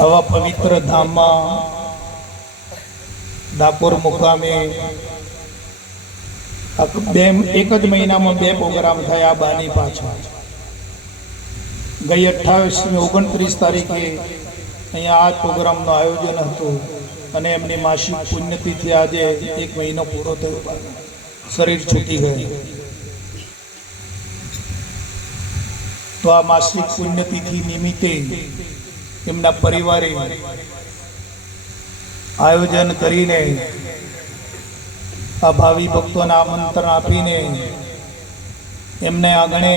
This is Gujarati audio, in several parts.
આવા પવિત્ર ધામમાં ડાકોર મુકામે એક જ મહિનામાં 2 પ્રોગ્રામ થયા બાની પાછળ. ગઈ 28 ને 29 તારીખે અહીંયા આ પ્રોગ્રામનું આયોજન હતું અને એમની માસિક પુણ્યતિથિ આજે 1 મહિનો પૂરો થયો, શરીર છૂટી ગયું. તો આ માસિક પુણ્યતિથિ નિમિત્તે એમના પરિવારે આયોજન કરીને આ ભાવિ ભક્તોને આમંત્રણ આપીને એમને આંગણે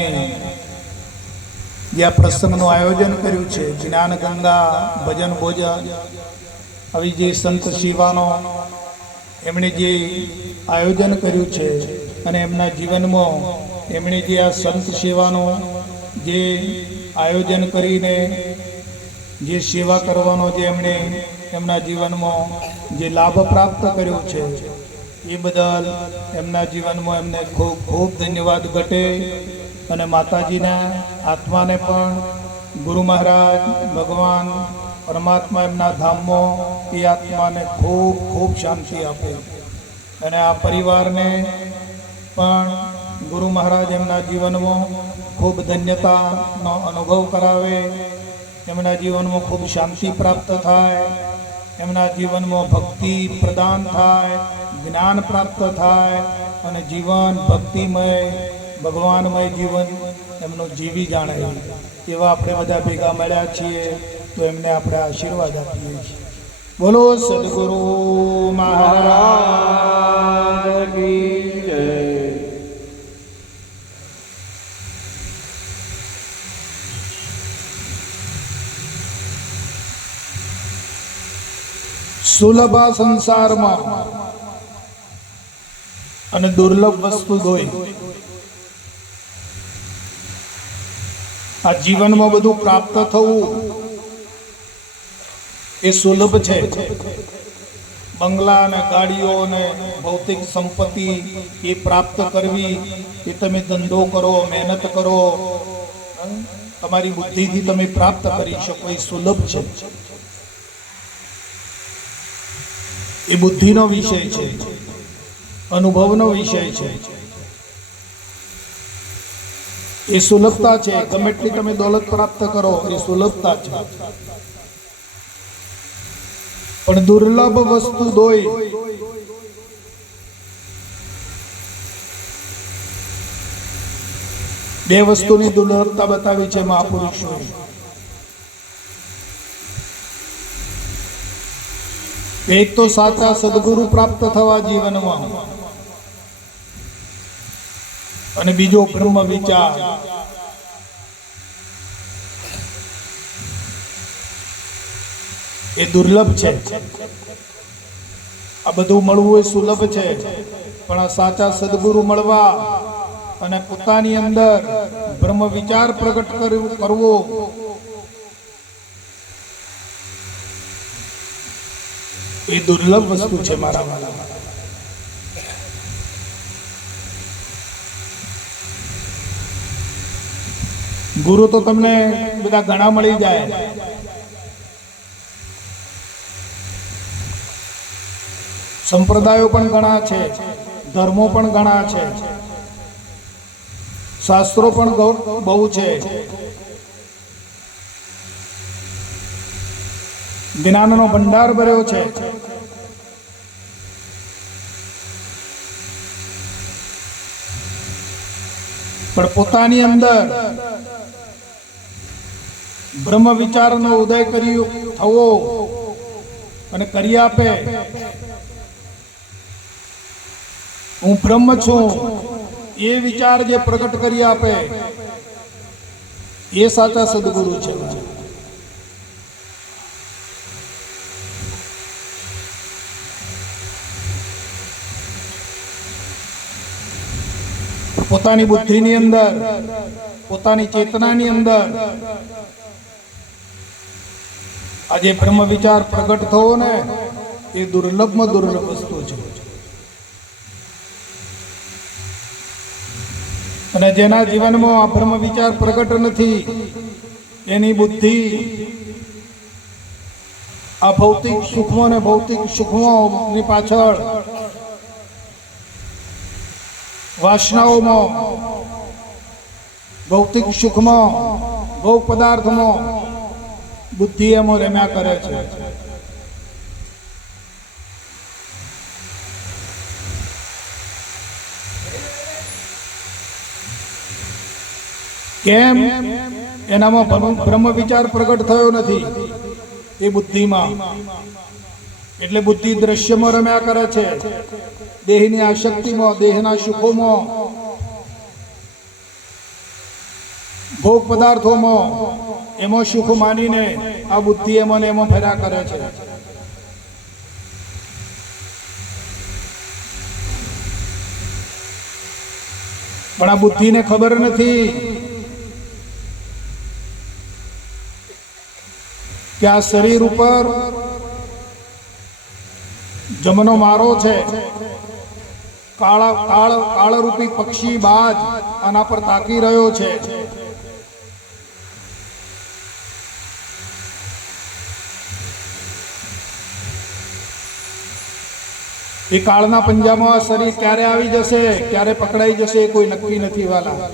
જે આ પ્રસંગનું આયોજન કર્યું છે, જ્ઞાન ગંગા ભજન ભોજન આવી જે સંત સેવાનો એમણે જે આયોજન કર્યું છે અને એમના જીવનમાં એમણે જે આ સંત સેવાનો જે આયોજન કરીને જે સેવા કરવાનો જે એમણે એમના જીવનમાં જે લાભ પ્રાપ્ત કર્યો છે એ બદલ એમના જીવનમાં એમને ખૂબ ખૂબ ધન્યવાદ ઘટે અને માતાજીના આત્માને પણ ગુરુ મહારાજ ભગવાન પરમાત્મા એમના ધામમાં એ આત્માને ખૂબ ખૂબ શાંતિ આપે અને આ પરિવારને પણ ગુરુ મહારાજ એમના જીવનમાં ખૂબ ધન્યતાનો અનુભવ કરાવે, એમના જીવનમાં ખૂબ શાંતિ પ્રાપ્ત થાય, એમના જીવનમાં ભક્તિ પ્રદાન થાય, જ્ઞાન પ્રાપ્ત થાય અને જીવન ભક્તિમય ભગવાનમય જીવન એમનું જીવી જાણે એવા આપણે બધા ભેગા મળ્યા છીએ. તો એમને આપણે આશીર્વાદ આપીએ છીએ. બોલો સદગુરુ મહારાજ કી જય. સુલભ સંસારમાં અને દુર્લભ વસ્તુ જોઈ આ જીવનમાં બધું પ્રાપ્ત થવું એ સુલભ છે. બંગલા અને ગાડીઓ અને ભૌતિક સંપત્તિ એ પ્રાપ્ત કરવી એ તમે ધંધો કરો, મહેનત કરો, તમારી બુદ્ધિથી તમે પ્રાપ્ત કરી શકો એ સુલભ છે. એ બુદ્ધિનો વિષય છે, અનુભવનો વિષય છે, એ સુલભતા છે. ગમે એટલી તમે દોલત પ્રાપ્ત કરો એ સુલભતા છે. પણ દુર્લભ વસ્તુ દોય બે વસ્તુની દુર્લભતા બતાવી છે મહાપુરુષોએ. એક તો સાચા સદગુરુ પ્રાપ્ત થવા જીવનમાં અને બીજો બ્રહ્મ વિચાર. એ દુર્લભ છે. આ બધું મળવું એ સુલભ છે, પણ આ સાચા સદગુરુ મળવા અને પોતાની અંદર બ્રહ્મ વિચાર પ્રગટ કરવો એ દુર્લભ વસ્તુ છે મારા વાલા. ગુરુ તો તમને બધા ઘણા મળી જાય, સંપ્રદાયો પણ ઘણા છે, ધર્મો પણ ઘણા છે, શાસ્ત્રો પણ બહુ છે, જ્ઞાનનો ભંડાર ભર્યો છે. પણ પોતાની અંદર બ્રહ્મ વિચારનો ઉદય થવો અને કરી આપે હું બ્રહ્મ છું એ વિચાર જે પ્રગટ કરી આપે એ સાચા સદગુરુ છે. પોતાની બુદ્ધિની અંદર, પોતાની ચેતનાની અંદર આજે બ્રહ્મ વિચાર પ્રગટ થવો ને એ દુર્લભમાં દુર્લભ વસ્તુ છે. અને જેના જીવનમાં આ બ્રહ્મ વિચાર પ્રગટ નથી, એની બુદ્ધિ આ ભૌતિક સુખો અને ભૌતિક સુખોની પાછળ વાસનાઓમાં, ભૌતિક સુખમાં, ભોગ પદાર્થમાં બુદ્ધિ એમાં રમ્યા કરે છે. કેમ? એનામાં બ્રહ્મ વિચાર પ્રગટ થયો નથી એ બુદ્ધિમાં. એટલે બુદ્ધિ દ્રશ્યમાં રમ્યા કરે છે, દેહની આસક્તિમાં, દેહના સુખોમાં, ભોગ પદાર્થોમાં, એમાં સુખ માનીને આ બુદ્ધિ એમાં ને એમાં ફર્યા કરે છે. પણ આ બુદ્ધિને ખબર નથી કે આ શરીર ઉપર જમનો મારો છે. કાળરૂપી પક્ષી બાજ આના પર તાકી રહ્યો છે. એ કાળના પંજામાં શરીર ક્યારે આવી જશે, ક્યારે પકડાઈ જશે, કોઈ નક્કી નથી વાલા.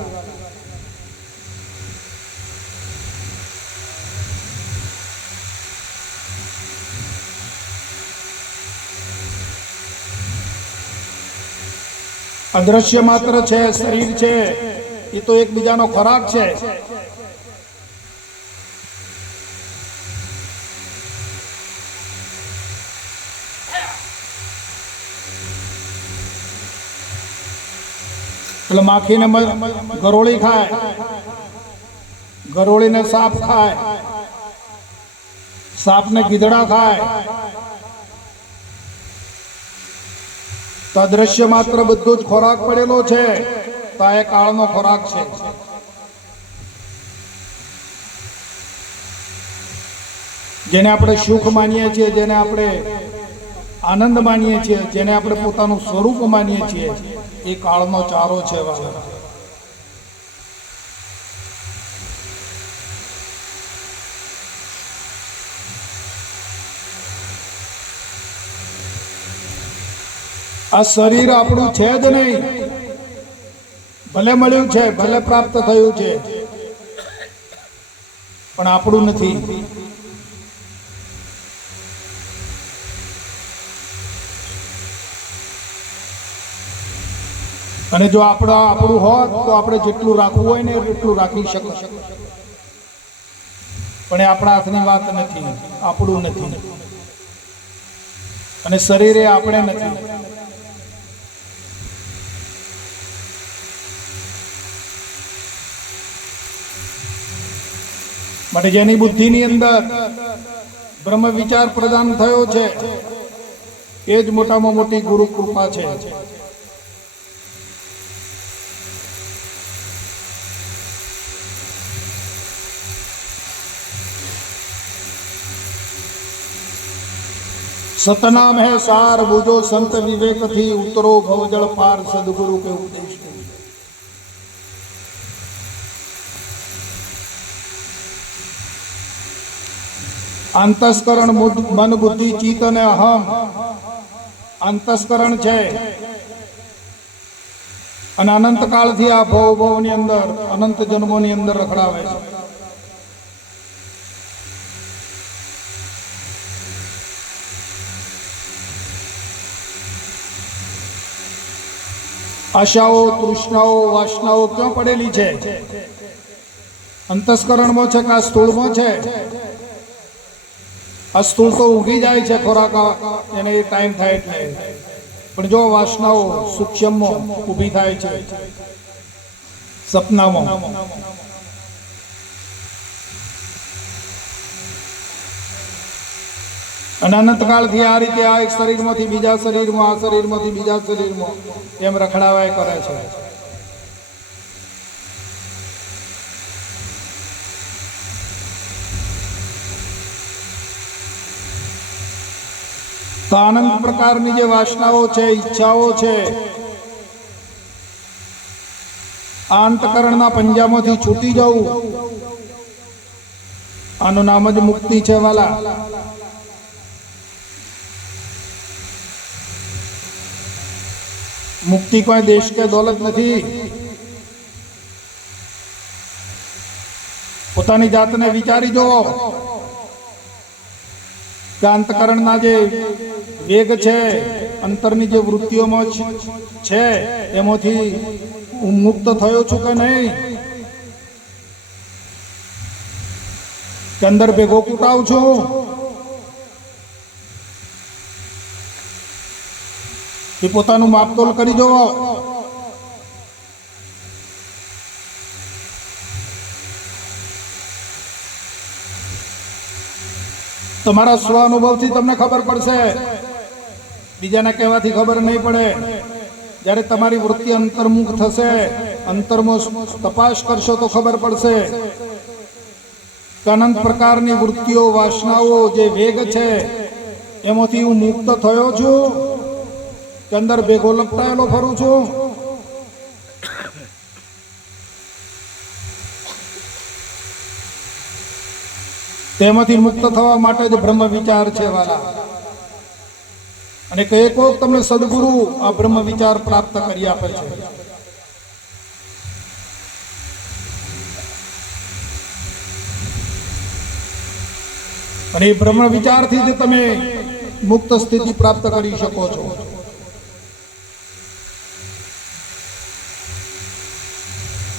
અદ્રશ્ય માત્ર છે, શરીર છે, એ તો એકબીજાનો ખોરાક છે. એટલે માખીને ગરોળી ખાય, ગરોળીને સાપ ખાય, સાપને ગીધડા ખાય. તો અદ્રશ્ય માત્ર બધું જ ખોરાક પડેલો છે. તો આ કાળનો ખોરાક છે. જેને આપણે સુખ માનીએ છીએ, જેને આપણે આનંદ માનીએ છીએ, જેને આપણે પોતાનું સ્વરૂપ માનીએ છીએ, એ કાળનો ચારો છે. આ શરીર આપણું છે જ નહીં. ભલે મળ્યું છે, ભલે પ્રાપ્ત થયું છે, પણ આપણું નથી. અને જો આપણું હોત તો આપણે જેટલું રાખવું હોય ને એટલું રાખી શકો. પણ એ આપણા હાથની વાત નથી, આપણું નથી. અને શરીરે આપણે નથી. માટે જેની બુદ્ધિની અંદર બ્રહ્મ વિચાર પ્રદાન થયો છે, એ જ મોટામાં મોટી ગુરુ કૃપા છે. सतनाम है सार बुझो संत विवेक थी उतरो भवजल पार सदगुरु के उपदेश. अंतस्करण मन बुद्धि चित्त અને અહમ અંતસ્કરણ છે. અને અનંત કાળથી આ ભવની અંદર, અનંત જન્મોની અંદર રખડાવે છે. આશાઓ, તૃષ્ણાઓ, વાસનાઓ ક્યાં પડેલી છે? અંતસ્કરણમાં છે કે આ સ્થૂળમાં છે? આ સ્થૂળ તો ઊંઘી જાય છે ખોરાક એને એ ટાઈમ થાય એટલે. પણ જો વાસનાઓ સૂક્ષ્મમાં ઊભી થાય છે, સપનામાં. અને અનંતકાળથી આ રીતે આ એક શરીરમાંથી બીજા શરીરમાં, આ શરીરમાંથી બીજા શરીરમાં એમ રખડાવાય કરે છે. તો અનંત પ્રકારની જે વાસનાઓ છે, ઈચ્છાઓ છે, આ અંતકરણના પંજામાંથી છૂટી જવું, આનું નામ જ મુક્તિ છે વાલા. મુક્તિ કોઈ દેશ કે દોલત નથી. પોતાની જાતને વિચારી જુઓ કે અંતકરણના જે વેગ છે, અંતરની જે વૃત્તિઓમાં છે, એમાંથી હું મુક્ત થયો છું કે નહીં, કે અંદર ભેગો કૂટાવ છું. એ પોતાનું માપતોલ કરી જુઓ. તમારા સ્વ અનુભવથી તમને ખબર પડશે, બીજાના કહેવાથી ખબર નહીં પડે. જ્યારે તમારી વૃત્તિ અંતર્મુખ થશે, અંતર્મુખ તપાસ કરશો તો ખબર પડશે કે અનંત પ્રકારની વૃત્તિઓ, વાસનાઓ જે વેગ છે એમાંથી હું મુક્ત થયો છું કે અંદર ભેગો લપટાયેલો ફરું છું. તેમાંથી મુક્ત થવા માટે જ બ્રહ્મ વિચાર છે વાલા. અને એક વખત તમને સદગુરુ આ બ્રહ્મ વિચાર પ્રાપ્ત કરી આપે છે. અને એ બ્રહ્મ વિચારથી જ તમે મુક્ત સ્થિતિ પ્રાપ્ત કરી શકો છો.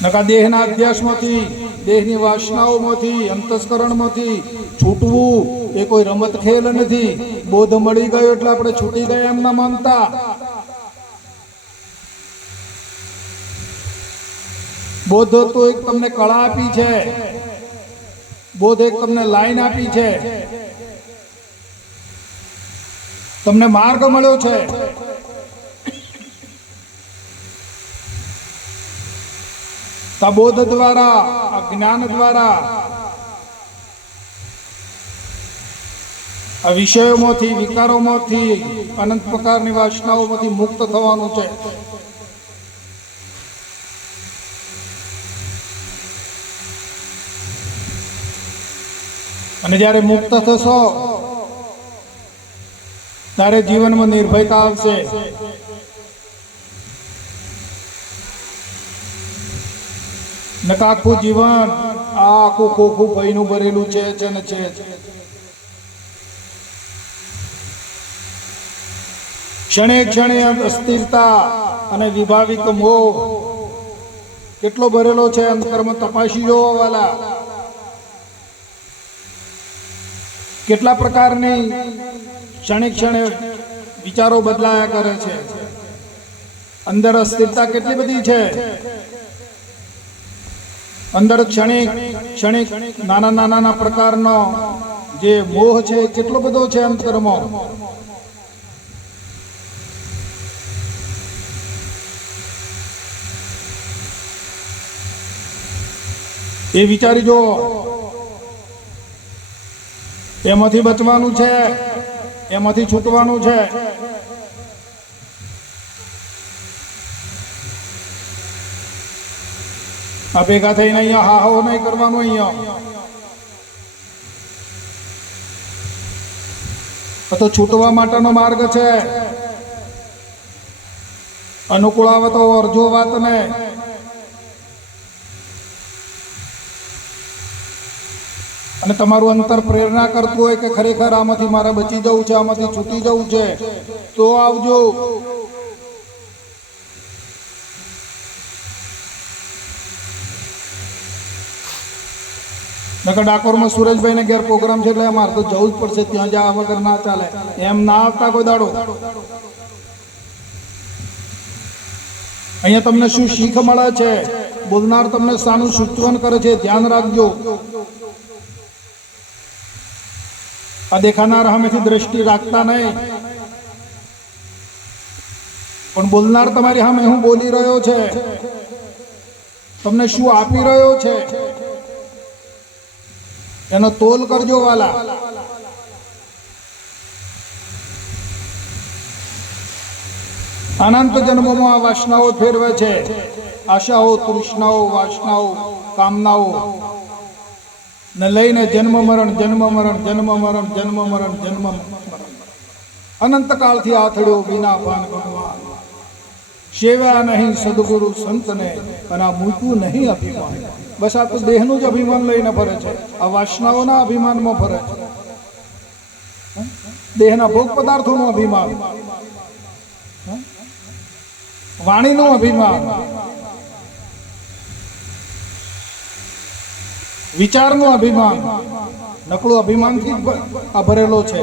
નકા દેહના અધ્યાસમાંથી, દેહની વાસનાઓમાંથી, અંતસ્કરણમાંથી છૂટવું એ કોઈ રમત ખેલ નથી. બોધ મળી ગયો એટલે આપણે છૂટી ગયા એમ ના માનતા. બોધ તો એક તમને કળા આપી છે, બોધ એક તમને લાઈન આપી છે, તમને માર્ગ મળ્યો છે. આ બોધ દ્વારા, આ જ્ઞાન દ્વારા આ વિષયોમાંથી, વિકારોમાંથી, અનંત પ્રકારની વાસનાઓમાંથી મુક્ત થવાનું છે. અને જ્યારે મુક્ત થશો ત્યારે જીવનમાં નિર્ભયતા આવશે. નકા આખું જીવન આ આખું ખોખું ભયનું ભરેલું છે ને છે. ક્ષણે ક્ષણે અસ્થિરતા અને વિભાવિક મોહ કેટલો ભરેલો છે. અંતરમાં તપાસી જોવા વાલા. કેટલા પ્રકારની ક્ષણે ક્ષણે વિચારો બદલાયા કરે છે. અંદર અસ્થિરતા કેટલી બધી છે. અંદર ક્ષણિક ક્ષણિક નાના નાના પ્રકારનો જે મોહ છે કેટલો બધો છે અંતરમાં. એ વિચારી જો. એમાંથી બચવાનું છે, એમાંથી છૂટવાનું છે. આ ભેગા થઈને અહીંયા હા હો નહીં કરવાનું. અહીંયા તો છૂટવા માટેનો માર્ગ છે. અનુકૂળ આવે તો અરજો વાત ને. અને તમારું અંતર પ્રેરણા કરતું હોય કે ખરેખર આમાંથી મારે બચી જવું છે, આમાંથી છૂટી જવું છે, તો આવજો. નકર ડાકોરમાં સુરેશભાઈ ને ઘેર પ્રોગ્રામ છે એટલે અમારે તો જવું જ પડશે. ત્યાં જવા વગર ના ચાલે. એમ ના આવતા કોઈ દાડો. અહીંયા તમને શું શીખ મળે છે, બોલનાર તમને શાનું સૂચવન કરે છે, ધ્યાન રાખજો. આ દેખાનાર સામેથી દ્રષ્ટિ રાખતા નહીં, પણ બોલનાર તમારી સામે હું બોલી રહ્યો છે, તમને શું આપી રહ્યો છે એનો તોલ કરજો વાલા. અનંત જન્મોમાં આ વાસનાઓ ફેરવે છે. આશાઓ, તૃષ્ણાઓ, વાસનાઓ, કામનાઓ ને લઈને જન્મ મરણ, જન્મ મરણ, જન્મ મરણ, જન્મ મરણ, જન્મ મરણ. અનંત કાળથી આથડ્યો વિના ભાન ભગવાન. સેવ્યા નહીં સદગુરુ સંતને, અને આ મૂક્યું નહીં અભિમાન. બસ આ તો દેહનું જ અભિમાન લઈને ફરે છે, આ વાસનાઓના અભિમાનમાં ફરે છે, દેહના ભોગ પદાર્થોનું અભિમાન, વાણીનું અભિમાન, વિચારનું અભિમાન. નકળું અભિમાનથી આ ભરેલો છે.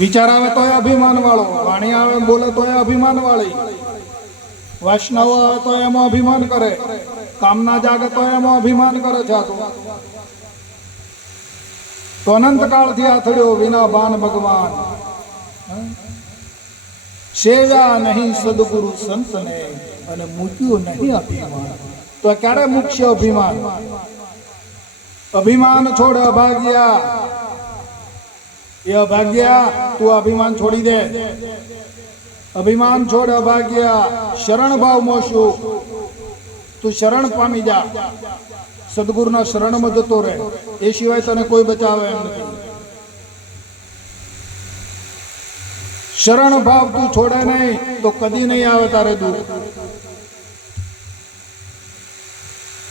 વિચાર આવે તો અભિમાન વાળો, વાણી આવે બોલે તો અભિમાન વાળી, વાસનાઓ આવે તો એમાં અભિમાન કરે, કામના જાગે તો એમાં અભિમાન કરે છે. આ તો અનંત કાળથી આથડ્યો વિના ભાન ભગવાન. સેવ્યા નહીં સદગુરુ સંતને, અને મૂક્યું નહીં અભિમાન. તો ક્યારે મૂકશે અભિમાન? અભિમાન છોડ અભાગ્યા. એ અભાગ્યા, તું અભિમાન છોડી દે. અભિમાન છોડ અભાગ્યા. શરણ ભાવમાં શું? તું શરણ પામી જા, સદગુરુના શરણમાં જતો રહે. એ સિવાય તને કોઈ બચાવે એમ નથી. શરણ ભાવ તું છોડે નહીં તો કદી નહીં આવે તારે દુઃખ.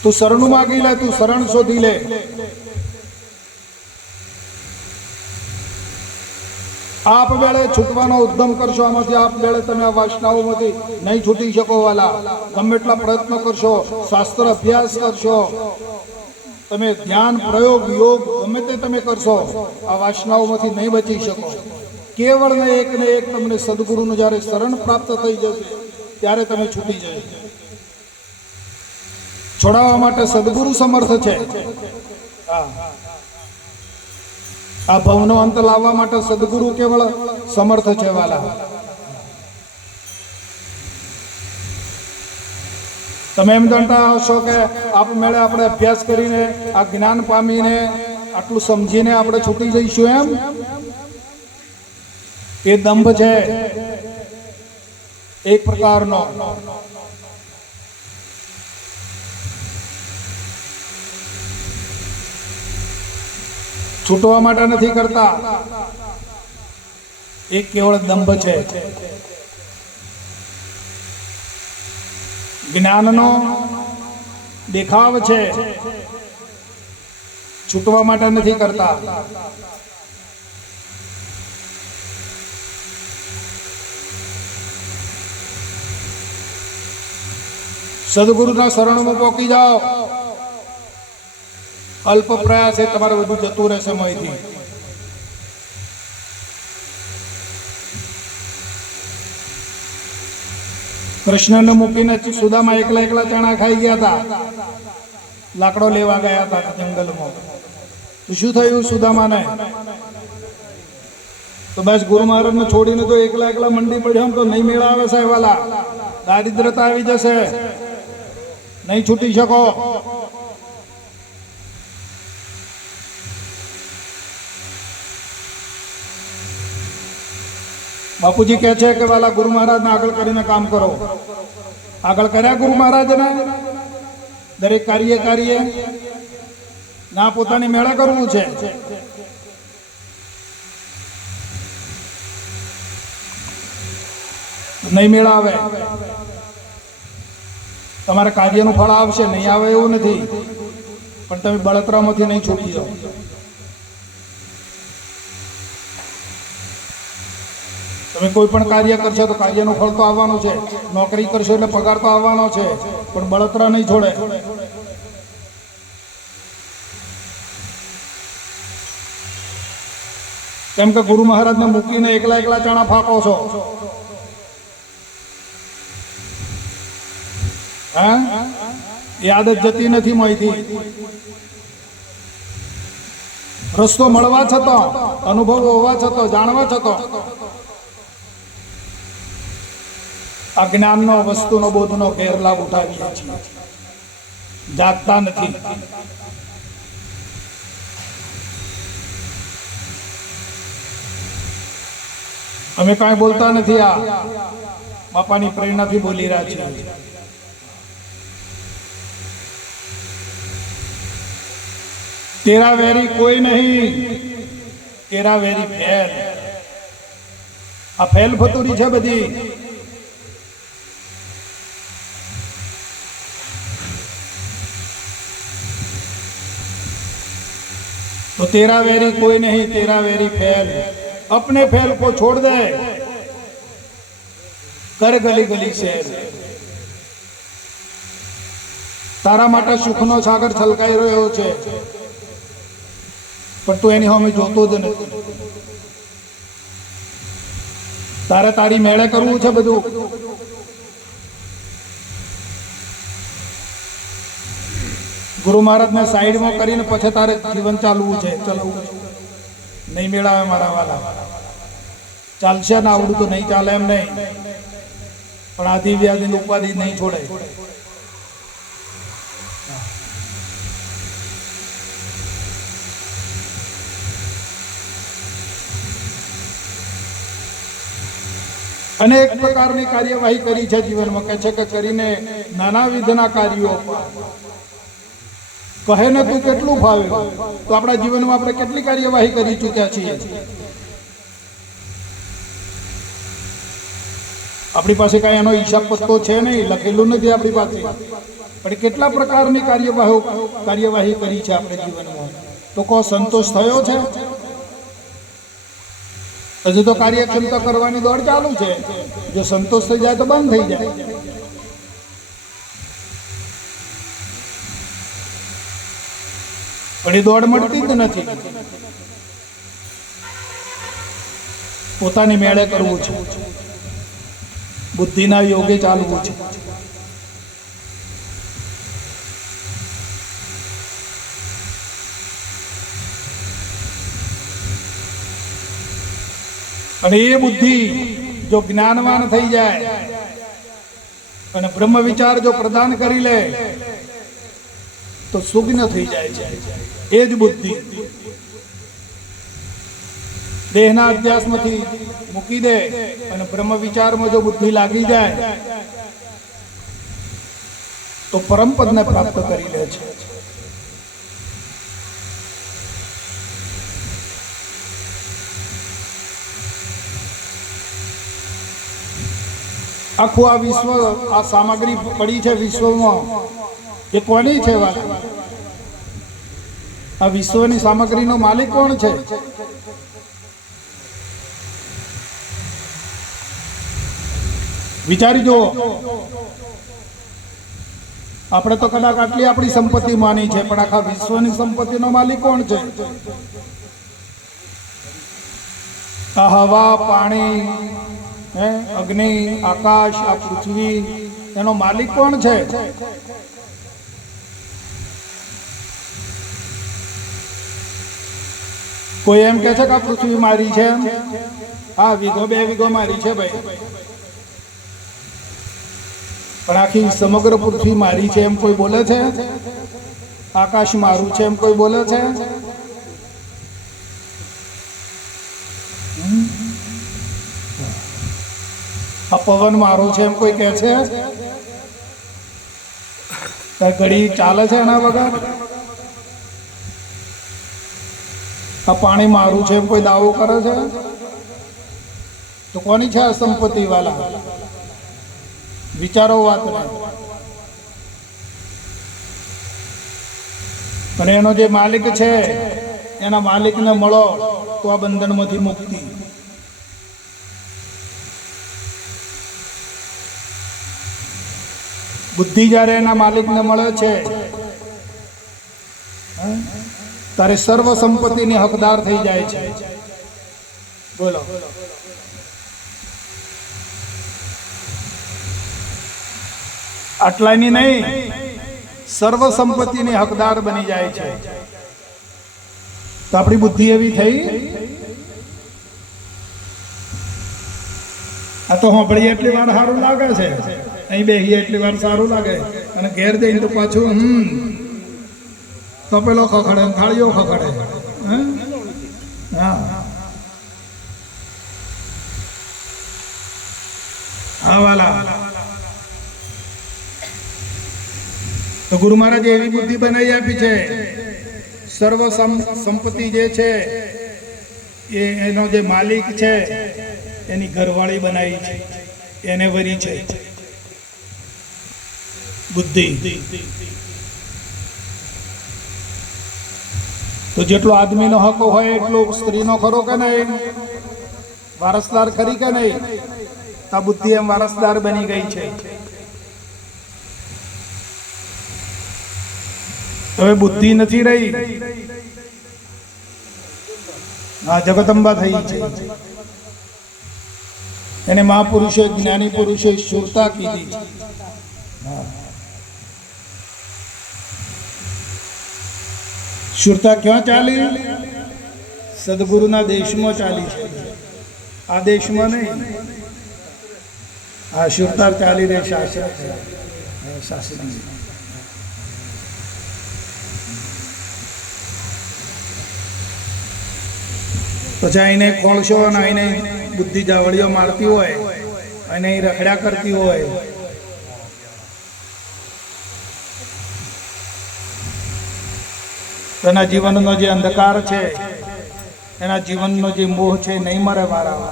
તું શરણું માગી લે, તું શરણ શોધી લે. આપ વેળે છૂટવાનો ઉદ્યમ કરશો. આમાંથી આપ વેળે તમે આ વાસનાઓમાંથી નહીં છૂટી શકો વાલા. ગમે એટલા પ્રયત્નો કરશો, શાસ્ત્ર અભ્યાસ કરશો, તમે ધ્યાન પ્રયોગ યોગ ગમે તે તમે કરશો, આ વાસનાઓમાંથી નહીં બચી શકો. કેવળ ને એક તમને સદગુરુનું જ્યારે શરણ પ્રાપ્ત થઈ જશે ત્યારે તમે છૂટી જશો. છોડાવવા માટે સદગુરુ સમર્થ છે. આ ભવનો અંત લાવવા માટે સદગુરુ કેવળ સમર્થ છે વાલા. તમે એમ જાણતા હશો કે આપમેળે આપણે અભ્યાસ કરીને આ જ્ઞાન પામીને આટલું સમજીને આપણે છૂટી જઈશું એમ? એ દંભ છે એક પ્રકારનો. છૂટવા માટે નથી કરતા, એક કેવળ દંભ છે. જ્ઞાનનો દેખાવ છે, છૂટવા માટે નથી કરતા. સદગુરુના શરણમાં પોકી જાઓ. અલ્પ પ્રયાસ એ તમારે બધું જતું રહેશે મોયથી. કૃષ્ણને મૂકીને સુદામા એકલા ચણા ખાઈ ગયા હતા, લાકડો લેવા ગયા હતા જંગલમાં. તો શું થયું સુદામાને? તો બસ ગુરુ મહારાજને છોડીને તો એકલા મંડી પડ્યો તો નહીં મેળા આવે સાહેબ વાલા. દારિદ્રતા આવી જશે, નહીં છૂટી શકો. બાપુજી કહે છે કે વાલા ગુરુ મહારાજને આગળ કરીને કામ કરો. આગળ કર્યા ગુરુ મહારાજને દરેક કાર્ય ના પોતાની મેળા કરવું છે. નહીં મેળા આવે, તમારા કાર્યનું ફળ આવશે. નહીં આવે એવું નથી, પણ તમે બળતરામાંથી નહીં છૂટી જાઓ. તમે કોઈ પણ કાર્ય કરશો તો કાર્યનું ફળ તો આવવાનું છે. નોકરી કરશો એટલે પગાર તો આવવાનો છે, પણ બળતરા નહીં છોડે. કેમ કે ગુરુ મહારાજને મૂકીને એકલા ચણા ફાંકો છો. હા, એ આદત જતી નથી મોયથી. રસ્તો મળવા છતાં, અનુભવ હોવા છતાં, જાણવા છતાં આ જ્ઞાનનો વસ્તુનો બોધનો ગેરલાભ ઉઠાવીએ છીએ, જાગતા નથી. અમે કાંઈ બોલતા નથી, આ બાપાની પ્રેરણાથી બોલી રહ્યા છીએ. તેરા વેરી કોઈ નહીં, તેરા વેરી ફેર. આ ફેલ ફતુરી છે બધી. तो तेरा वेरी कोई नहीं, तेरा वेरी फैल, अपने फैल को छोड़ दे, कर गली गली शहर. तारा માટે સુખનો સાગર છલકાઈ રહ્યો છે, પણ તું એની સામે જોતો જ નથી. તારે તારી મેળે કરવું છે બધું. ગુરુ મહારાજને સાઈડમાં કરીને પછી તારે જીવન ચાલવું છે, ચલાવવું છે. નહીં મેળાવે મારા વાલા. ચાલશે ને આવડું તો નહીં ચાલે એમ નહીં, પણ આદિ વ્યાધિની ઉપાધિ નહીં છોડે. અનેક પ્રકારની કાર્યવાહી કરી છે જીવનમાં. કહે છે કે કરીને નાનાવિધના કાર્યો કહે ને તું કેટલું ફાવે. તો આપણા જીવનમાં આપણે કેટલી કાર્યવાહી કરી ચૂક્યા છીએ. આપણી પાસે કઈ એનો હિસાબ પત્તો છે નહીં, લખેલું નથી આપણી પાસે, પણ કેટલા પ્રકારની કાર્યવાહી કરી છે આપણે જીવનમાં. તો કોઈ સંતોષ થયો છે? હજુ તો કાર્યક્ષમતા કરવાની દોડ ચાલુ છે. જો સંતોષ થઈ જાય તો બંધ થઈ જાય. પણ એ દોડ મળતી જ નથી. પોતાની મેળે કરવું છે, બુદ્ધિના યોગે ચાલવું છે. અને એ બુદ્ધિ જો જ્ઞાનવાન થઈ જાય અને બ્રહ્મ વિચાર જો પ્રદાન કરી લે તો સુજ્ઞ થઈ જાય છે. એ જ બુદ્ધિ દેહના અધ્યાસમાંથી મૂકી દે અને બ્રહ્મ વિચારમાં જો બુદ્ધિ લાગી જાય તો પરમપદને પ્રાપ્ત કરી લે છે. આખું આ વિશ્વ, આ સામગ્રી પડી છે વિશ્વમાં, એ કોની છે? આ વિશ્વની સામગ્રીનો માલિક કોણ છે? વિચારી જુઓ. આપણે તો કદાચ આટલી આપણી સંપત્તિ માની છે, પણ આખા વિશ્વની સંપત્તિનો માલિક કોણ છે? આ હવા, પાણી, અગ્નિ, આકાશ, આ પૃથ્વી, એનો માલિક કોણ છે? કોઈ એમ કે છે કે આ પૃથ્વી મારી છે, હા વીઘો 2 વીઘો મારી છે ભાઈ, પણ આખી સમગ્ર પૃથ્વી મારી છે એમ કોઈ બોલે છે? આકાશ મારું છે એમ કોઈ બોલે છે? આ પવન મારો છે એમ કોઈ કહે છે? કઈ ઘડી ચાલે છે એના વગર? આ પાણી મારું છે એમ કોઈ દાવો કરે છે? તો કોની છે આ સંપત્તિ વાલા? વિચારો વાત ને. અને એનો જે માલિક છે એના માલિકને મળો તો આ બંધનમાંથી મુક્તિ. બુદ્ધિ જ્યારે એના માલિકને મળે છે ત્યારે સર્વ સંપત્તિની હકદાર થઈ જાય છે. બોલો. આટલાની નહીં, સર્વ સંપત્તિની હકદાર બની જાય છે. તો આપણી બુદ્ધિ એવી થઈ. આ તો સાંભળીએ એટલી વાર સારું લાગે છે, અહીં બેહીએ એટલી વાર સારું લાગે, અને ઘેર જઈને તો પાછું તપેલો ખખડે, થાળીઓ ખખડે. હા હા વાલા. તો ગુરુ મહારાજે એવી બુદ્ધિ બનાવી આપી છે. સર્વ સંપત્તિ જે છે એનો જે માલિક છે એની ઘરવાળી બનાવી છે, એને વરી છે બુદ્ધિ. તો જેટલો આદમીનો હક હોય એટલો સ્ત્રીનો ખરો કે નહીં? વારસદાર ખરી કે નહીં? આ બુદ્ધિ એમ વારસદાર બની ગઈ છે. હવે બુદ્ધિ નથી રહી, આ જગદંબા થઈ છે. એને મહાપુરુષે, જ્ઞાની પુરુષે શુરતા કીધી છે. શુરતા ક્યાં ચાલી? સદગુરુના દેશમાં ચાલી છે, આ દેશમાં નહીં. આ શુરતા ચાલી રહી શાસ્ત્ર. પછી આઈને ખોળશો અને આઈને બુદ્ધિ જાવડીઓ મારતી હોય અને અહીં રખડ્યા કરતી હોય. એના જીવનનો જે અંધકાર છે, એના જીવનનો જે મોહ છે, નહીં મરે મારા.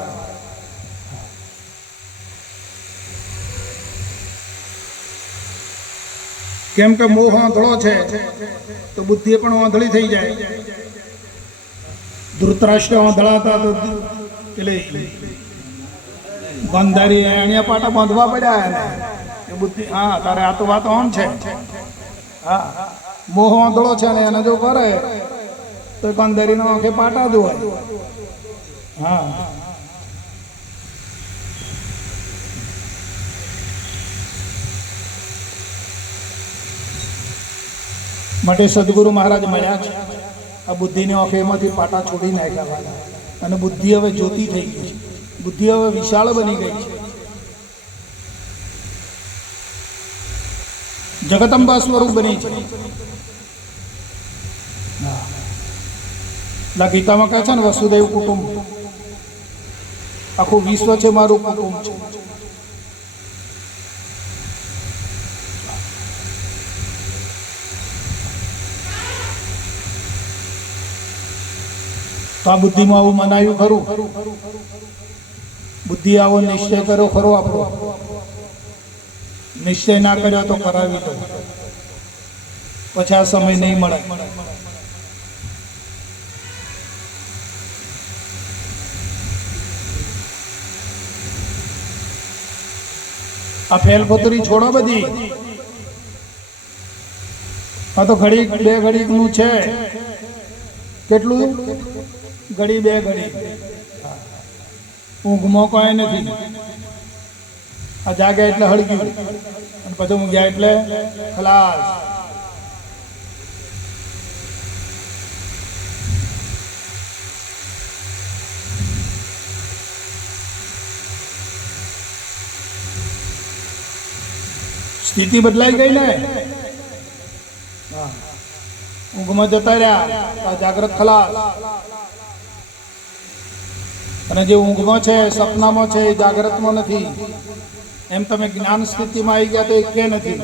કેમ કે મોહ આંધળો છે તો બુદ્ધિ પણ આંધળી થઈ જાય. ધૃતરાષ્ટ્ર આંધળા હતા તો પેલી બંધારી અહીંયા પાટા બાંધવા પડ્યા એને એ બુદ્ધિ. હા, તારે આ તો વાત ઓમ છે. હા, મોહ આંધળો છે ને એને જો કરે તો બંધારીનો આંખે પાટા જ હોય. હા, માટે સદગુરુ મહારાજ મળ્યા છે. આ બુદ્ધિની આંખેમાંથી પાટા છોડી નાખ્યા અને બુદ્ધિ હવે જ્યોતિ થઈ ગઈ છે. બુદ્ધિ હવે વિશાળ બની ગઈ છે. જગદંબા સ્વરૂપ બની છે. ગીતામાં કહે છે ને, વસુદેવ કુટુંબ, આખું વિશ્વ છે મારું કુટુંબ છે. તો આ બુદ્ધિમાં આવું મનાયું ખરું? બુદ્ધિ આવો નિશ્ચય કર્યો ખરો? આપણો નિશ્ચય ના કર્યો તો કરાવી દો, પછી આ સમય નહીં મળે. આ ફેલફોતરી છોડો બધી. આ તો ઘડીક બે ઘડીક નું છે. કેટલું? ઘડી બે ઘડી. ઊંઘમાં કોઈ નથી. આ જાગ્યા એટલે હળગ્યું અને પછી ઊંઘ્યા એટલે ખલાસ. સ્થિતિ બદલાઈ ગઈ ને. ઊંઘમાં જતા રહ્યા, જાગ્રત ખલાસ. અને જે ઊંઘમાં છે, સપનામાં છે, એ જાગ્રતમાં નથી. એમ તમે જ્ઞાન સ્થિતિમાં આવી ગયા તો એ કે નથી.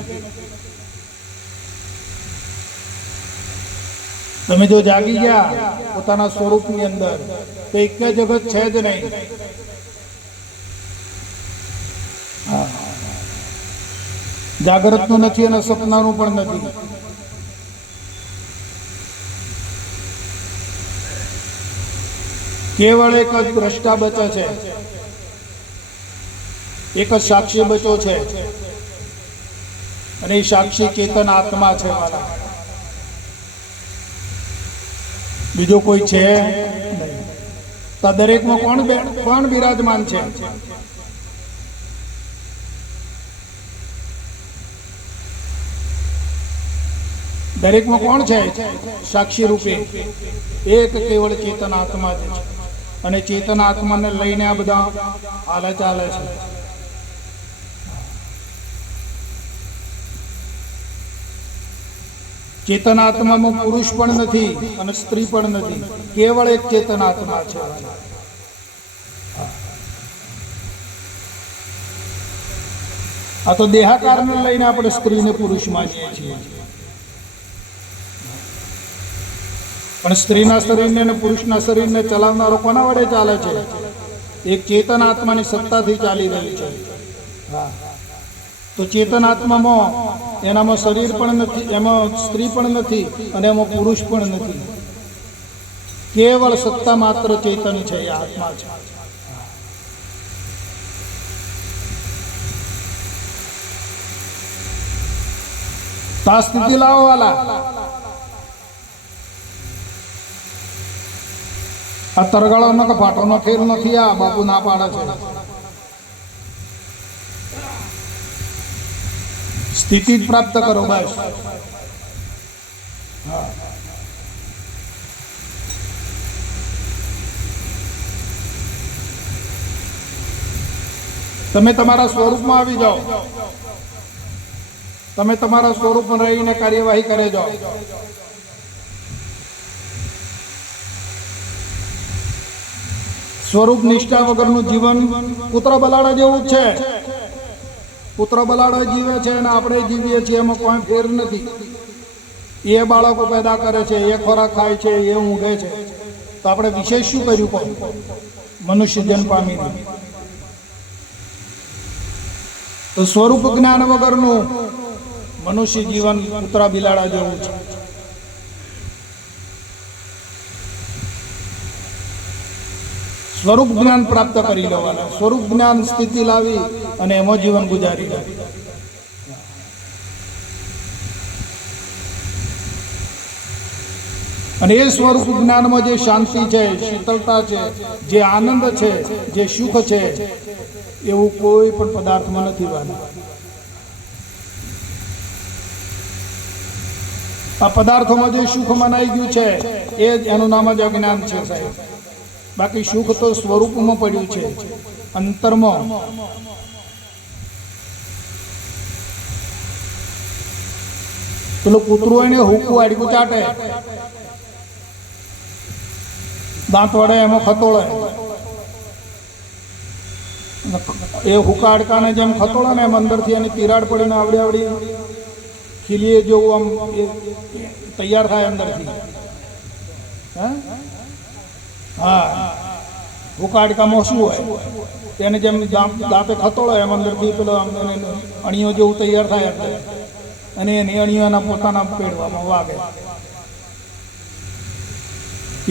તમે જો જાગી ગયા પોતાના સ્વરૂપની અંદર તો એક જગત છે જ નહીં. જાગ્રતનું નથી અને સપનાનું પણ નથી. કેવળ એક જ દ્રષ્ટા બચે છે, એક જ સાક્ષી બચો છે અને એ સાક્ષી ચેતન આત્મા છે વાલા. બીજો કોઈ છે નહીં. તો દરેકમાં કોણ બિરાજમાન છે? દરેકમાં કોણ છે સાક્ષી રૂપે? એક કેવળ ચેતન આત્મા છે. અને ચેતન આત્માને લઈને આ બધા હાલે ચાલે છે. ચેતન આત્મામાં પુરુષ પણ નથી અને સ્ત્રી પણ નથી. કેવળ એક ચેતન આત્મા છે. આ તો દેહાકારને લઈને આપણે સ્ત્રીને પુરુષ માનીએ છીએ. પણ સ્ત્રીના શરીરને અને પુરુષના શરીરને ચલાવનારો કોના વડે ચાલે છે? એક ચેતન આત્માની સત્તાથી ચાલી રહ્યું છે. હા, તો ચેતન આત્મામાં એનામાં શરીર પણ નથી, એમાં સ્ત્રી પણ નથી અને એમાં પુરુષ પણ નથી. કેવળ સત્તા માત્ર ચેતન છે, એ આત્મા છે. તો આ સ્થિતિ લાવો વાલા. આ તરગાળાનો કે પાટોનો ફેર નથી. આ બાપુ ના પાડે છે. સ્થિતિ જ પ્રાપ્ત કરો બસ. હા, તમે તમારા સ્વરૂપમાં આવી જાઓ. તમે તમારા સ્વરૂપમાં રહીને કાર્યવાહી કરે જાઓ. સ્વરૂપ નિષ્ઠા વગરનું જીવન પુત્ર બલાડા જેવું જ છે. પુત્ર બલાડો જીવે છે અને આપણે જીવીએ છીએ, એમાં કોઈ ફેર નથી. એ બાળકો પેદા કરે છે, એ ખોરાક ખાય છે, એ ઊંઘે છે, તો આપણે વિશેષ શું કર્યું કોઈ મનુષ્ય જન્મ પામીને? તો સ્વરૂપ જ્ઞાન વગરનું મનુષ્ય જીવન કૂતરા બિલાડા જેવું છે. સ્વરૂપ જ્ઞાન પ્રાપ્ત કરી લેવાના. સ્વરૂપ જ્ઞાન સ્થિતિ લાવી અને એમાં જીવન ગુજારી લે. અને એ સ્વરૂપ જ્ઞાનમાં જે શાંતિ છે, શીતળતા છે, જે આનંદ છે, જે સુખ છે, એવું કોઈ પણ પદાર્થમાં નથી બનતું. આ પદાર્થોમાં જે સુખ મનાઈ ગયું છે, એ જ એનું નામ જ અજ્ઞાન છે સાહેબ. બાકી સુખ તો સ્વરૂપમાં પડ્યું છે, અંતરમાં. પેલું કૂતરું એને હુકું આડકું ચાટે, દાંત વડે એમાં ખતોળે. એ હુકા અડકાને જેમ ખતોળે ને એમ અંદરથી એની તિરાડ પડીને આવડી આવડી ખીલીએ જેવું આમ તૈયાર થાય અંદરથી. હા, હુકા અડકામાં શું હોય? એને જેમ દાંતે ખતોળે એમ અંદરથી પેલો અણીઓ જેવું તૈયાર થાય અંદર, અને એની અણીઓ એના પોતાના પેડવામાં વાગે.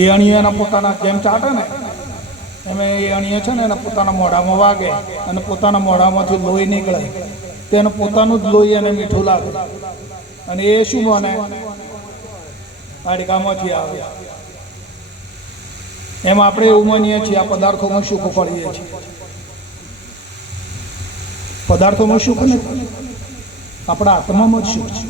એ અણીઓ એના પોતાના જેમ ચાટે ને એમ એ અણીઓ છે ને એના પોતાના મોઢામાં વાગે અને પોતાના મોઢામાંથી લોહી નીકળે. તેનું પોતાનું જ લોહી એને મીઠું લાગે અને એ શું બને? હાડકામાંથી આવે. એમ આપણે એવું માનીએ છીએ આ પદાર્થોમાં સુખ પડીએ છીએ. પદાર્થોમાં સુખ નથી, આપણા આત્મામાં જ સુખ છે.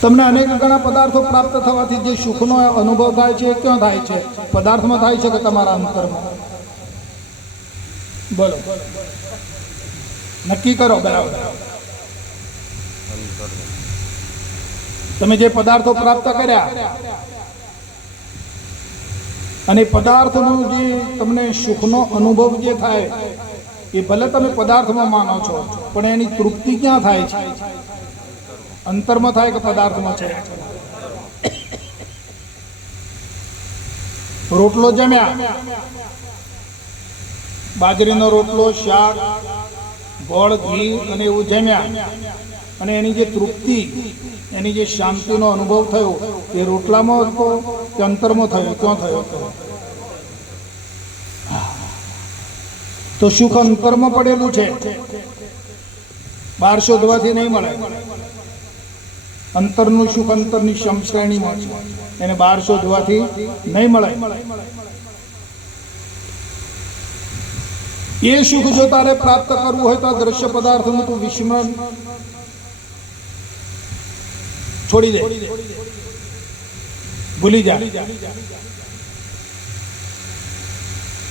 તમને અનેક ઘણા પદાર્થો પ્રાપ્ત થવાથી જે સુખનો અનુભવ થાય છે એ ક્યાં થાય છે? પદાર્થમાં થાય છે કે તમારા અંતરમાં? બોલો, નક્કી કરો બરાબર. તમે જે પદાર્થો પ્રાપ્ત કર્યા અને પદાર્થનો જે તમને સુખનો અનુભવ જે થાય એ ભલે તમે પદાર્થમાં માનો છો, પણ એની તૃપ્તિ ક્યાં થાય છે? અંતરમાં થાય કે પદાર્થમાં છે? રોટલો જમ્યા, બાજરીનો રોટલો, શાક, ગોળ, ઘી અને એવું જમ્યા, અને એની જે તૃપ્તિ, એની જે શાંતિનો અનુભવ થયો એ રોટલામાં હતો કે અંતરમાં થયો? ક્યાં થયો? તો સુખ અંતરમાં પડેલું છે, બહાર શોધવાથી નહીં મળે. અંતરનું સુખ અંતરની શ્રેણીમાં છે, એને બહાર શોધવાથી નહીં મળે. એ સુખ જો તારે પ્રાપ્ત કરવું હોય તો આ દ્રશ્ય પદાર્થનું તું વિસ્મરણ છોડી દે, ભૂલી જા.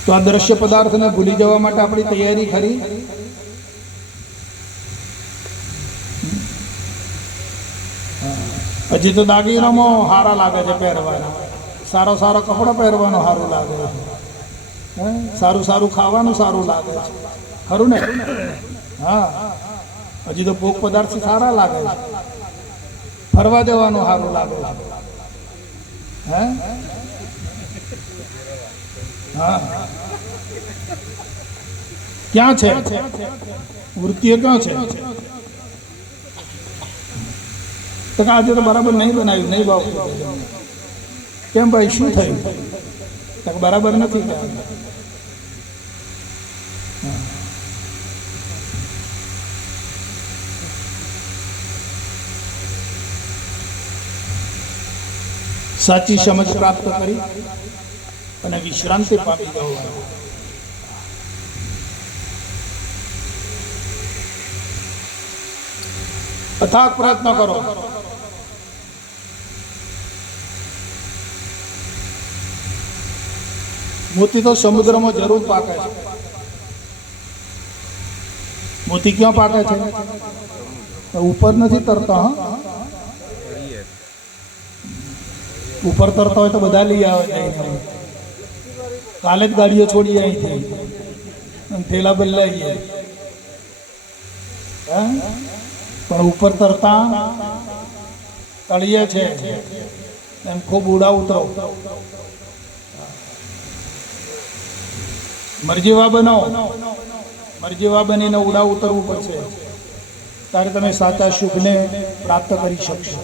તો આ દ્રશ્ય પદાર્થને ભૂલી જવા માટે આપણી તૈયારી ખરી? હજી તો દાગીનામાં સારા લાગે છે પહેરવાના, સારો સારો કપડાં પહેરવાનું સારું લાગે છે, સારું સારું ખાવાનું સારું લાગે છે, ખરું ને? હા, હજી તો ભોગ પદાર્થ સારા લાગે છે, ફરવા જવાનું સારું લાગે છે. હે? હા, ક્યાં છે વૃત્તિઓ? ક્યાં છે? તો આજે તો બરાબર નહીં બનાવ્યું, નહીં ભાવ. કેમ ભાઈ, શું થયું? બરાબર નથી. સાચી સમજ પ્રાપ્ત કરી અને વિશ્રાંતિ પામી જવું. અથાગ પ્રયત્ન કરો. મોતી તો સમુદ્રમાં જરૂર પાકે છે. મોતી ક્યાં પાકે છે? ઉપર નથી તરતા. હા, ઉપર તરતા હોય તો બધા લઈ આવે. કાલે જ ગાડીઓ છોડી અહીંથી થેલા બદલાઈએ. પણ ઉપર તરતા તળિયે છે એમ ખૂબ ઉડા ઉતરો. મરજીવા બનો, મરજીવા બનીને ઉડા ઉતરવું પડશે, ત્યારે તમે સાચા સુખને પ્રાપ્ત કરી શકશો.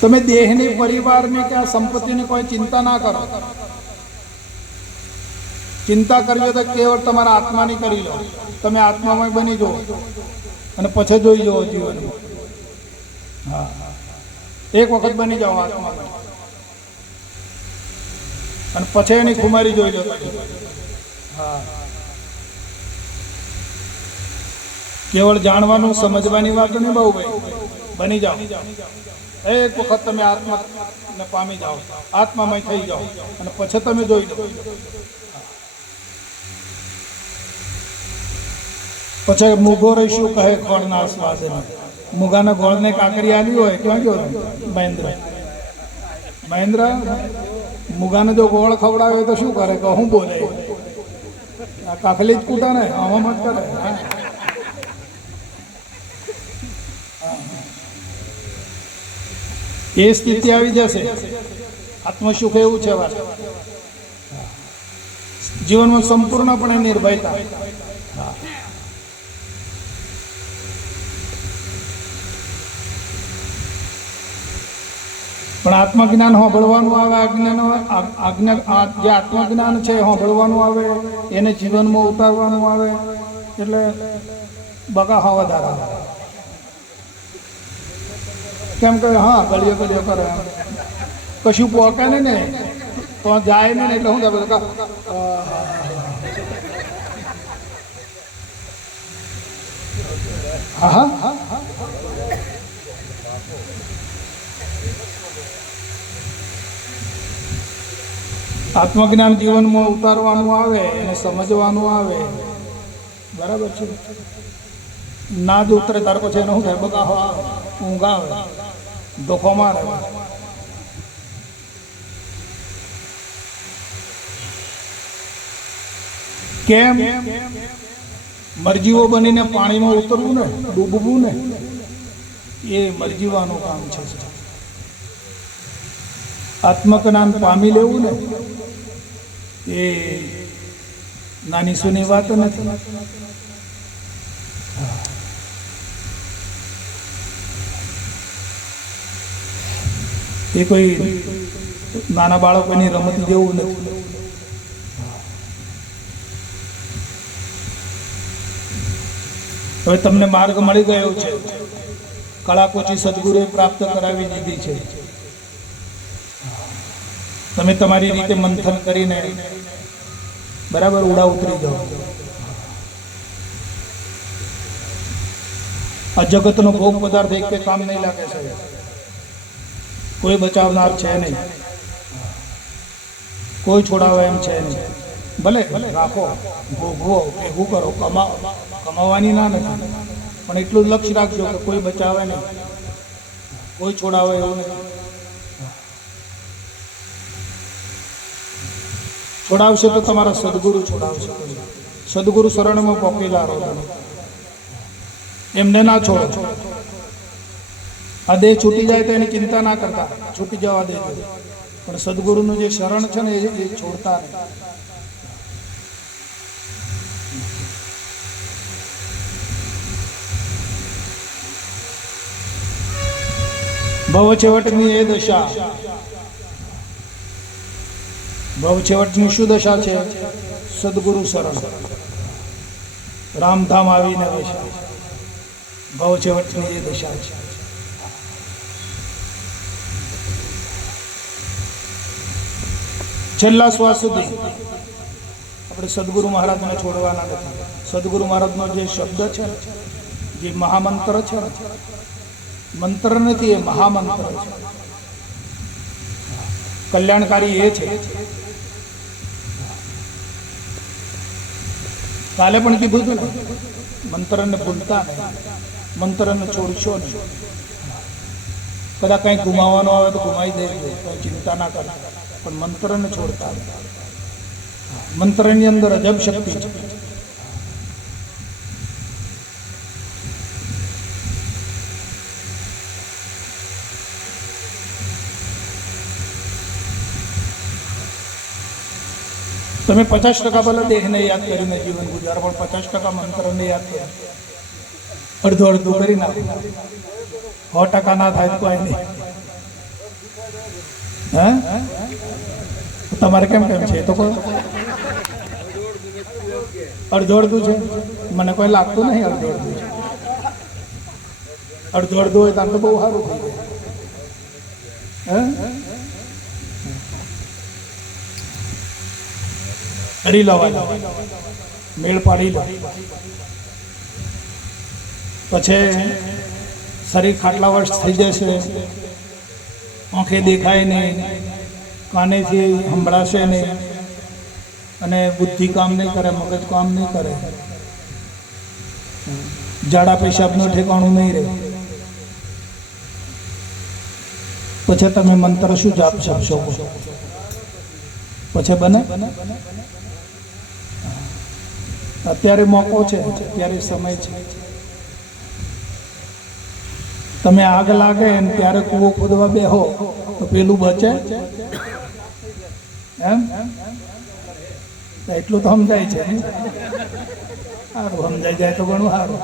તમે દેહની, પરિવારની કે આ સંપત્તિની કોઈ ચિંતા ના કરો. ચિંતા કરવી તો કેવળ તમારા આત્માની કરી લો. તમે આત્મામાં બની જાઓ અને પછી જોઈ જાઓ જીવન. હા, એક વખત બની જાઓ આત્મામાં અને પછી એની ખુમારી જોઈ લો. હા, કેવળ જાણવાનું, સમજવાની વાત નહીં બહુ ભાઈ. બની જાઓ. એક વખત તમે આત્માને પામી જાઓ, આત્મામય થઈ જાઓ અને પછી તમે જોઈ લો. પછી મૂગો રહી શું કહે ખોળના આસ્વાદને. મૂગાના ગોળને કાકરી આલી હોય, ક્યાં ગયો મહેન્દ્ર? મહેન્દ્ર મૂગાને જો ગોળ ખવડાવે તો શું કરે? કે હું બોલે? આ કાકલી જ કૂટા ને, આમાં મત કરે. એ સ્થિતિ આવી જશે. આત્મસુખ એવું છે વાત. જીવનમાં સંપૂર્ણપણે નિર્ભયતા. પણ આત્મજ્ઞાન સાંભળવાનું આવે, આજ્ઞા જે આત્મજ્ઞાન છે સાંભળવાનું આવે, એને જીવનમાં ઉતારવાનું આવે, એટલે બગા હા વધારે. કેમ કે હા, ગળીઓ ગળીઓ કરે, કશું પોકે ને તો જાય ને, એટલે શું થાય? હા હા, આત્મજ્ઞાન જીવનમાં ઉતારવાનું આવે, એને સમજવાનું આવે. બરાબર છે. ના જ ઉતરે ત્યાર પછી એને શું થાય? બગા ઊંઘ આવે, ધોખો મારે. કેમ? મરજીવો બનીને પાણીમાં ઉતરવું ને, ડૂબવું ને, એ મરજીવાનું કામ છે. આત્મજ્ઞાન પામી લેવું ને, એ નાની સૂની વાત નથી. એ કોઈ નાના બાળકોની રમત જેવું નથી. હવે તમને માર્ગ મળી ગયો છે. કળાકોચી સદગુરુએ પ્રાપ્ત કરાવી દીધી છે. તમે તમારી રીતે મંથન કરીને બરાબર ઉડા ઉતરી જાઓ. આ જગતનો ભોગ પદાર્થ એક કે કામ નહીં લાગે છે. કોઈ બચાવનાર છે નહીં, કોઈ છોડાવે એમ છે નહીં. ભલે રાખો, ભોગવો, ભેગું કરો, કમાવાની ના નથી, પણ એટલું જ લક્ષ્ય રાખજો કે કોઈ બચાવે નહીં, કોઈ છોડાવે એવું નથી. છોડાવશે તો તમારા સદગુરુ છોડાવશે. સદગુરુ શરણમાં પોકેલા રહો. એમને ના છોડો. આ દેહ છૂટી જાય તો એની ચિંતા ના કરતા, છૂટી જવા દેજો, પણ સદગુરુનું જે શરણ છે ને એ છોડતા નહીં. ભવ છેવટની એ દશા, ભવ છેવટની શું દશા છે? સદગુરુ શરણ, રામધામ આવીને બેસા. ભવ છેવટની એ દશા છે. છેલ્લા શ્વાસ સુધી આપણે સદગુરુ મહારાજને છોડવાના નથી. સદગુરુ મહારાજનો જે શબ્દ છે, જે મહામંત્ર છે, મંત્ર નથી, એ મહામંત્ર છે. કલ્યાણકારી એ છે. કાલે પણ કીધું હતું ને, મંત્રને ભૂલતા નહીં, મંત્રને છોડશો નહીં. કદાચ કંઈ ગુમાવવાનો આવે તો ગુમાવી દેજો, કંઈ ચિંતા ના કરતા, પણ મંત્રને છોડતા નહીં. મંત્રની અંદર અજબ શક્તિ છે. તમે 50% ભલે દેહને યાદ કરીને જીવન ગુજારો, પણ 50% મંત્રને યાદ કરો. અડધું અડધું કરી નાખો, 100% ના થાય તો કોઈ નહીં. હે તમારે કેમ કેમ છે? તો કોઈ અડધું અડધું છે? મને કોઈ લાગતું નહીં અડધું અડધું છે. અડધું અડધું હોય ત્યારે તો બહુ સારું થઈ જાય. કરી લો, મેળ પાડી લો. પછી શરીર ખાટલા વર્ષ થઈ જશે, આંખે દેખાય નહીં, કાનેથી સંભળાશે નહીં, અને બુદ્ધિ કામ નહીં કરે, મગજ કામ નહીં કરે, જાડા પેશાબનું ઠેકાણું નહીં રહે. પછી તમે મંત્ર શું જાપ શકશો? પછી બને? અત્યારે મોકો છે, અત્યારે સમય છે. તમે આગ લાગે ને ત્યારે કૂવો ખોદવા બેહો તો પેલું બચે એમ? એટલું તો સમજાય છે. સારું સમજાઈ જાય તો ઘણું સારું.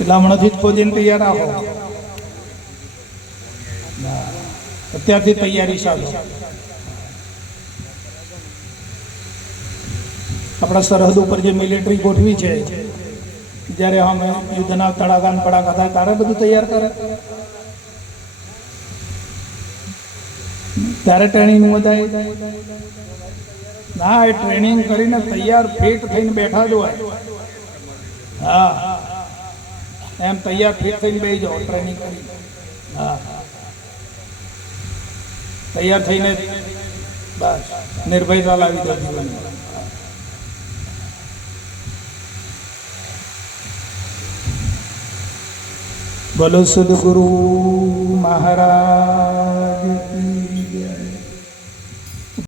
એટલે હમણાંથી જ ખોદીને તૈયાર આવો, અત્યારથી તૈયારી ચાલુ. આપણા સરહદ ઉપર જે મિલિટરી ગોઠવી છે, જ્યારે અમે યુદ્ધના તડાગા ને પડાકા થાય ત્યારે બધું તૈયાર કરે, ત્યારે ટ્રેનિંગ વધારે ના, એ ટ્રેનિંગ કરીને તૈયાર ફિટ થઈને બેઠા જ હોય. હા, એમ તૈયાર ફિટ થઈને બેસી જાઓ ટ્રેનિંગ કરી. હા, તૈયાર થઈને બસ નિર્ભયતા લાવી દો જીવન. બોલો સદગુરુ મહારાજ.